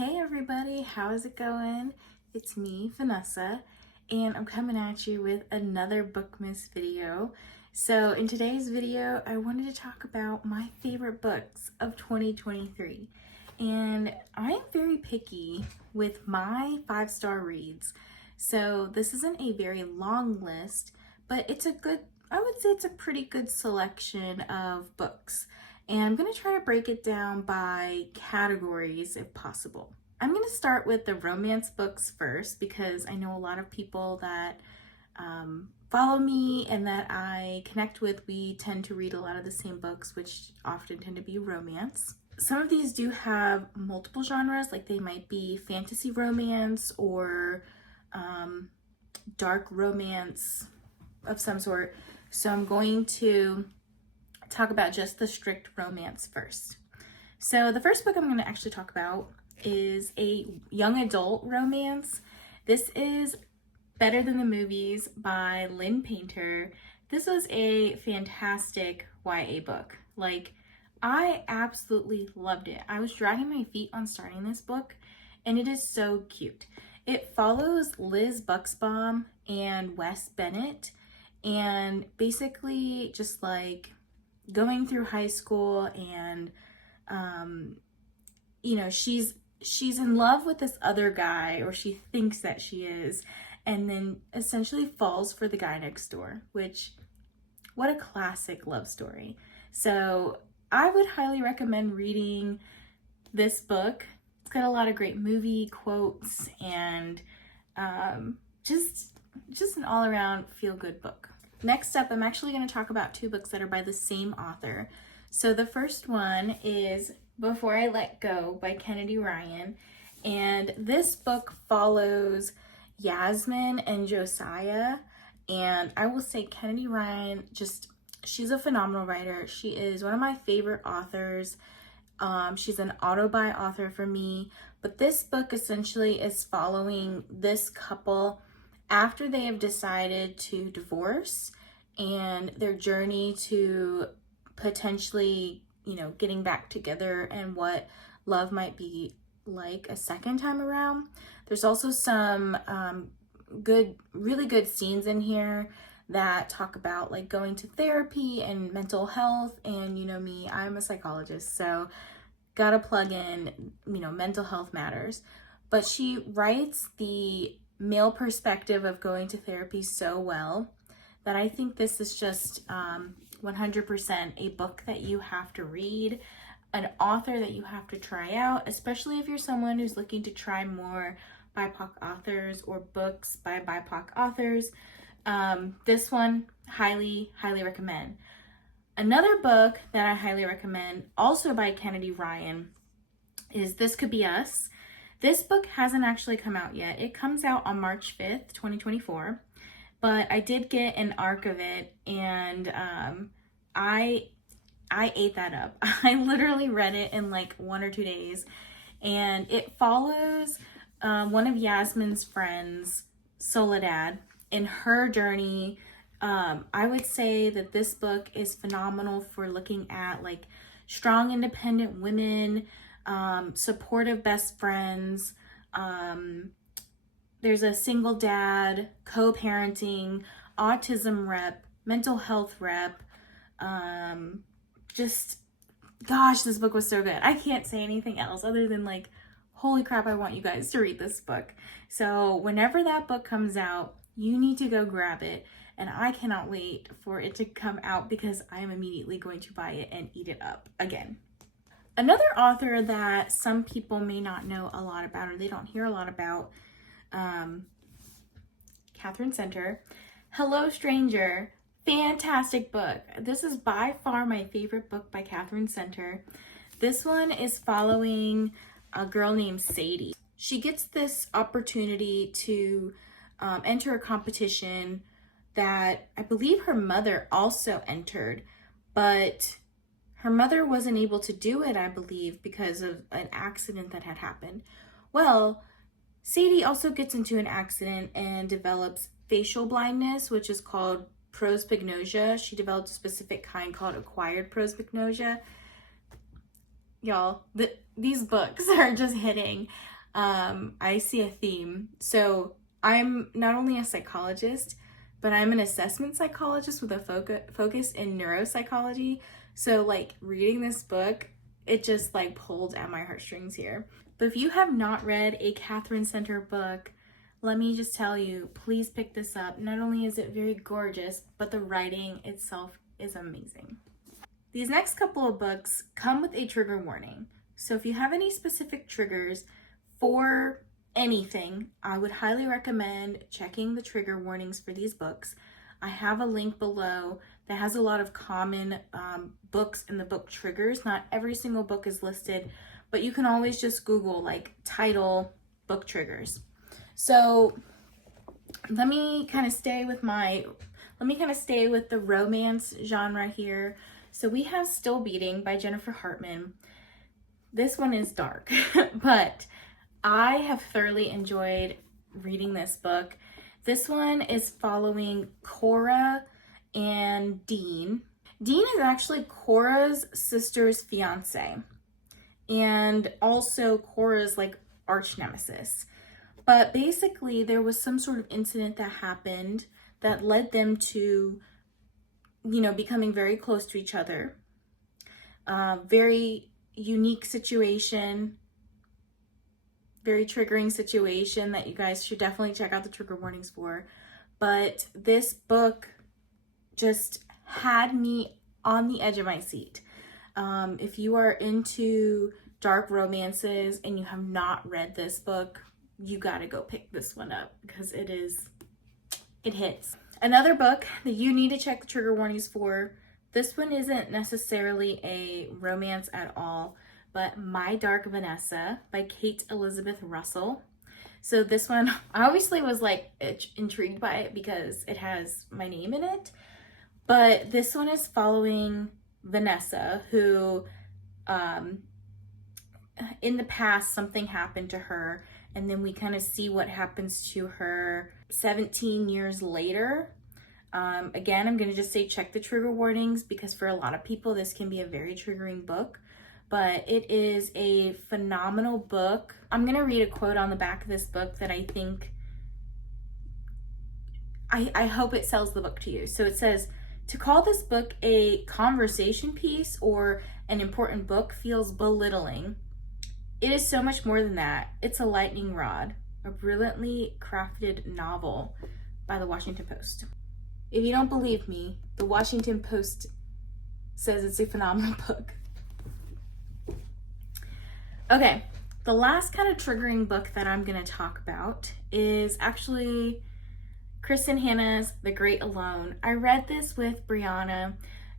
Hey everybody, how is it going? It's me, Vanessa, and I'm coming at you with another Bookmas video. So in today's video, I wanted to talk about my favorite books of 2023. And I am very picky with my 5-star reads. So this isn't a very long list, but it's a good, I would say it's a pretty good selection of books. And I'm going to try to break it down by categories if possible. I'm going to start with the romance books first because I know a lot of people that follow me and that I connect with, we tend to read a lot of the same books, which often tend to be romance. Some of these do have multiple genres, like they might be fantasy romance or dark romance of some sort. So I'm going to talk about just the strict romance first. So the first book I'm going to actually talk about is a young adult romance. This is Better Than the Movies by Lynn Painter. This was a fantastic YA book. Like, I absolutely loved it. I was dragging my feet on starting this book, and it is so cute. It follows Liz Buxbaum and Wes Bennett, and basically just like going through high school, and you know, she's in love with this other guy, or she thinks that she is, and then essentially falls for the guy next door, which, what a classic love story. So I would highly recommend reading this book. It's got a lot of great movie quotes and just an all-around feel-good book. Next up, I'm actually going to talk about two books that are by the same author. So the first one is Before I Let Go by Kennedy Ryan. And this book follows Yasmin and Josiah. And I will say Kennedy Ryan, she's a phenomenal writer. She is one of my favorite authors. She's an auto-buy author for me. But this book essentially is following this couple after they have decided to divorce and their journey to potentially, you know, getting back together and what love might be like a second time around. There's also some really good scenes in here that talk about like going to therapy and mental health. And you know me, I'm a psychologist, so gotta plug in, you know, mental health matters. But she writes the male perspective of going to therapy so well that I think this is just 100% a book that you have to read, an author that you have to try out, especially if you're someone who's looking to try more BIPOC authors or books by BIPOC authors. This one, highly recommend. Another book that I highly recommend, also by Kennedy Ryan, is This Could Be Us. This book hasn't actually come out yet. It comes out on March 5th, 2024, but I did get an arc of it, and I ate that up. I literally read it in like 1 or 2 days, and it follows one of Yasmin's friends, Soledad, in her journey. I would say that this book is phenomenal for looking at like strong, independent women, supportive best friends. There's a single dad, co-parenting, autism rep, mental health rep. Gosh, this book was so good. I can't say anything else other than like, holy crap, I want you guys to read this book. So whenever that book comes out, you need to go grab it. And I cannot wait for it to come out because I am immediately going to buy it and eat it up again. Another author that some people may not know a lot about, or they don't hear a lot about, Katherine Center. Hello, Stranger. Fantastic book. This is by far my favorite book by Katherine Center. This one is following a girl named Sadie. She gets this opportunity to enter a competition that I believe her mother also entered, but her mother wasn't able to do it, I believe, because of an accident that had happened. Well, Sadie also gets into an accident and develops facial blindness, which is called prosopagnosia. She developed a specific kind called acquired prosopagnosia. y'all, these books are just hitting. I see a theme. So I'm not only a psychologist, but I'm an assessment psychologist with a focus in neuropsychology. So like reading this book, it just like pulled at my heartstrings here. But if you have not read a Katherine Center book, let me just tell you, please pick this up. Not only is it very gorgeous, but the writing itself is amazing. These next couple of books come with a trigger warning. So if you have any specific triggers for anything, I would highly recommend checking the trigger warnings for these books. I have a link below that has a lot of common books and the book triggers. Not every single book is listed, but you can always just Google like title book triggers. So let me kind of stay with the romance genre here. So we have Still Beating by Jennifer Hartman. This one is dark, but I have thoroughly enjoyed reading this book. This one is following Cora and Dean. Dean is actually Cora's sister's fiance and also Cora's like arch nemesis. But basically there was some sort of incident that happened that led them to, you know, becoming very close to each other. Very unique situation, very triggering situation that you guys should definitely check out the trigger warnings for. But this book just had me on the edge of my seat. If you are into dark romances and you have not read this book, you gotta go pick this one up because it hits. Another book that you need to check the trigger warnings for, this one isn't necessarily a romance at all, but My Dark Vanessa by Kate Elizabeth Russell. So this one, I obviously was like intrigued by it because it has my name in it, but this one is following Vanessa, who in the past something happened to her, and then we kind of see what happens to her 17 years later. Again, I'm going to just say check the trigger warnings because for a lot of people this can be a very triggering book, but it is a phenomenal book. I'm going to read a quote on the back of this book that I think, I hope it sells the book to you. So it says, "To call this book a conversation piece or an important book feels belittling. It is so much more than that. It's a lightning rod, a brilliantly crafted novel," by the Washington Post. If you don't believe me, the Washington Post says it's a phenomenal book. Okay, the last kind of triggering book that I'm going to talk about is actually Kristen Hannah's The Great Alone. I read this with Briana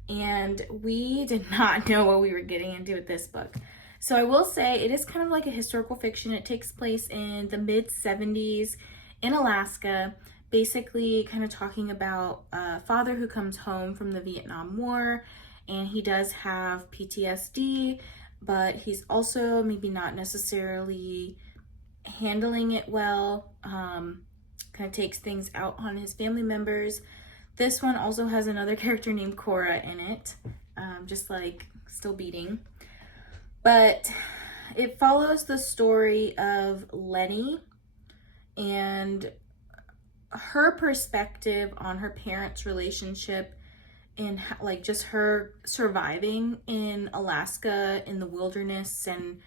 and we did not know what we were getting into with this book. So I will say it is kind of like a historical fiction. It takes place in the mid-70s in Alaska, basically kind of talking about a father who comes home from the Vietnam War, and he does have PTSD, but he's also maybe not necessarily handling it well, kind of takes things out on his family members. This one also has another character named Cora in it, just like Still Beating. But it follows the story of Lenny and her perspective on her parents' relationship and like just her surviving in Alaska in the wilderness and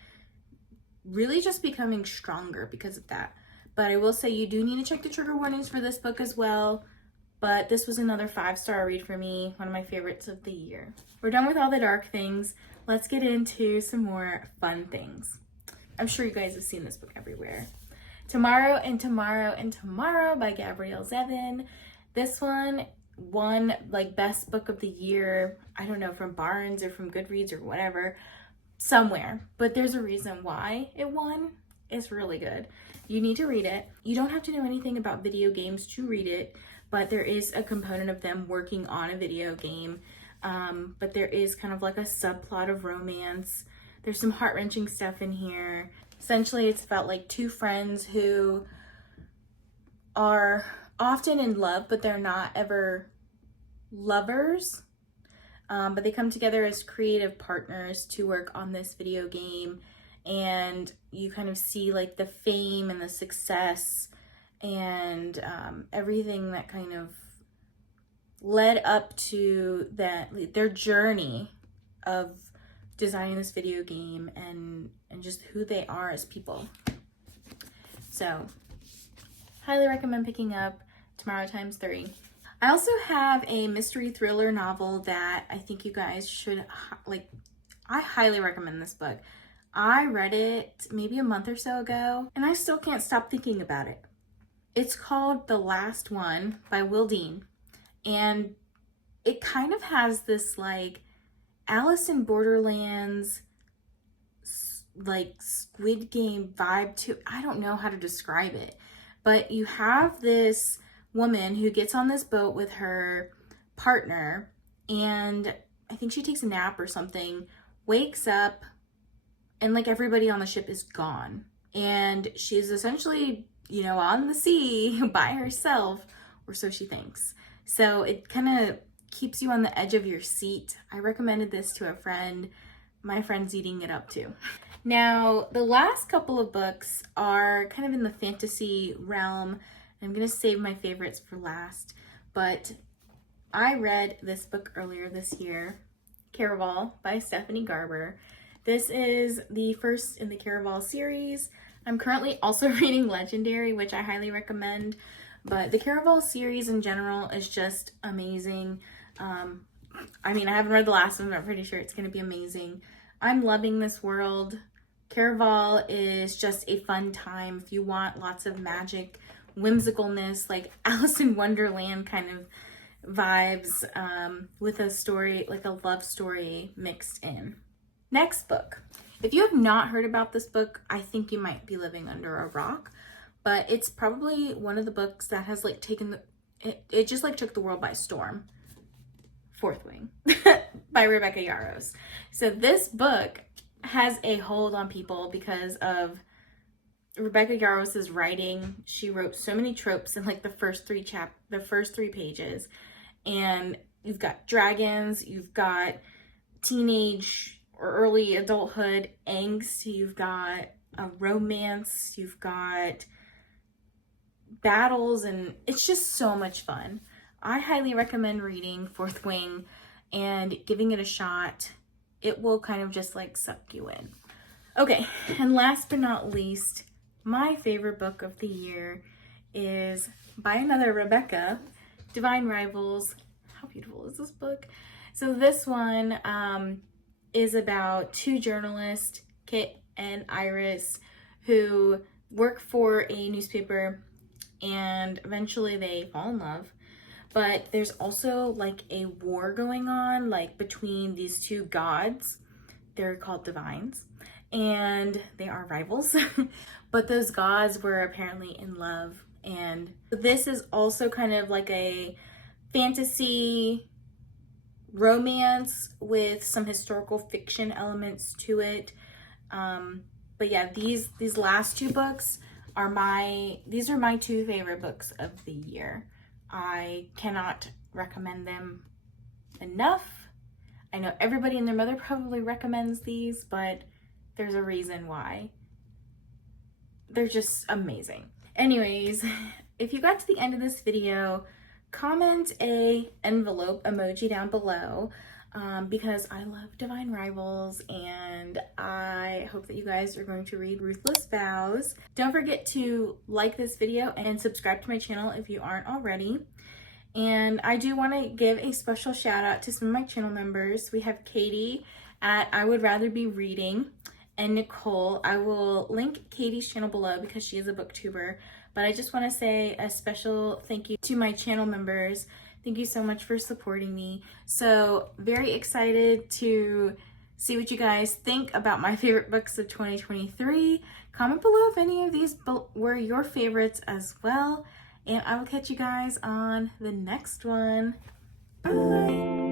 really just becoming stronger because of that. But I will say you do need to check the trigger warnings for this book as well. But this was another 5-star read for me, one of my favorites of the year. We're done with all the dark things. Let's get into some more fun things. I'm sure you guys have seen this book everywhere. Tomorrow and Tomorrow and Tomorrow by Gabrielle Zevin. This one won like best book of the year. I don't know, from Barnes or from Goodreads or whatever, somewhere. But there's a reason why it won. It's really good. You need to read it. You don't have to know anything about video games to read it, but there is a component of them working on a video game. But there is kind of like a subplot of romance. There's some heart-wrenching stuff in here. Essentially, it's about like two friends who are often in love, but they're not ever lovers. but they come together as creative partners to work on this video game, and you kind of see like the fame and the success and everything that kind of led up to their journey of designing this video game and just who they are as people. So highly recommend picking up Tomorrow Times 3. I also have a mystery thriller novel that I think you guys should like. I highly recommend this book. I read it maybe a month or so ago, and I still can't stop thinking about it. It's called The Last One by Will Dean, and it kind of has this like Alice in Borderlands, like Squid Game vibe to. I don't know how to describe it, but you have this woman who gets on this boat with her partner, and I think she takes a nap or something, wakes up, and like everybody on the ship is gone, and she's essentially, you know, on the sea by herself, or so she thinks. So it kind of keeps you on the edge of your seat. I recommended this to a friend. My friend's eating it up too. Now, the last couple of books are kind of in the fantasy realm. I'm gonna save my favorites for last, but I read this book earlier this year, Caraval by Stephanie Garber. This is the first in the Caraval series. I'm currently also reading Legendary, which I highly recommend, but the Caraval series in general is just amazing. I mean, I haven't read the last one, but I'm pretty sure it's going to be amazing. I'm loving this world. Caraval is just a fun time if you want lots of magic, whimsicalness, like Alice in Wonderland kind of vibes, with a story, like a love story mixed in. Next book. If you have not heard about this book, I think you might be living under a rock, but it's probably one of the books that has like taken it just like took the world by storm. Fourth Wing by Rebecca Yarros. So this book has a hold on people because of Rebecca Yarros's writing. She wrote so many tropes in like the first three pages, and you've got dragons, you've got teenage or early adulthood angst, you've got a romance, you've got battles, and it's just so much fun. I highly recommend reading Fourth Wing and giving it a shot. It will kind of just like suck you in. Okay, and last but not least, my favorite book of the year is by another Rebecca, Divine Rivals. How beautiful is this book? So this one is about two journalists, Kit and Iris, who work for a newspaper, and eventually they fall in love. But there's also like a war going on, like between these two gods. They're called divines, and they are rivals. But those gods were apparently in love. And this is also kind of like a fantasy romance with some historical fiction elements to it. But yeah, these last two books are my two favorite books of the year. I cannot recommend them enough. I know everybody and their mother probably recommends these, but there's a reason why. They're just amazing. Anyways, if you got to the end of this video, comment a envelope emoji down below, because I love Divine Rivals, and I hope that you guys are going to read Ruthless Vows. Don't forget to like this video and subscribe to my channel if you aren't already. And I do want to give a special shout out to some of my channel members. We have Katy at I Would Rather Be Reading, and Nicole. I will link Katy's channel below because she is a booktuber, but I just want to say a special thank you to my channel members. Thank you so much for supporting me. So very excited to see what you guys think about my favorite books of 2023. Comment below if any of these were your favorites as well. And I will catch you guys on the next one. Bye.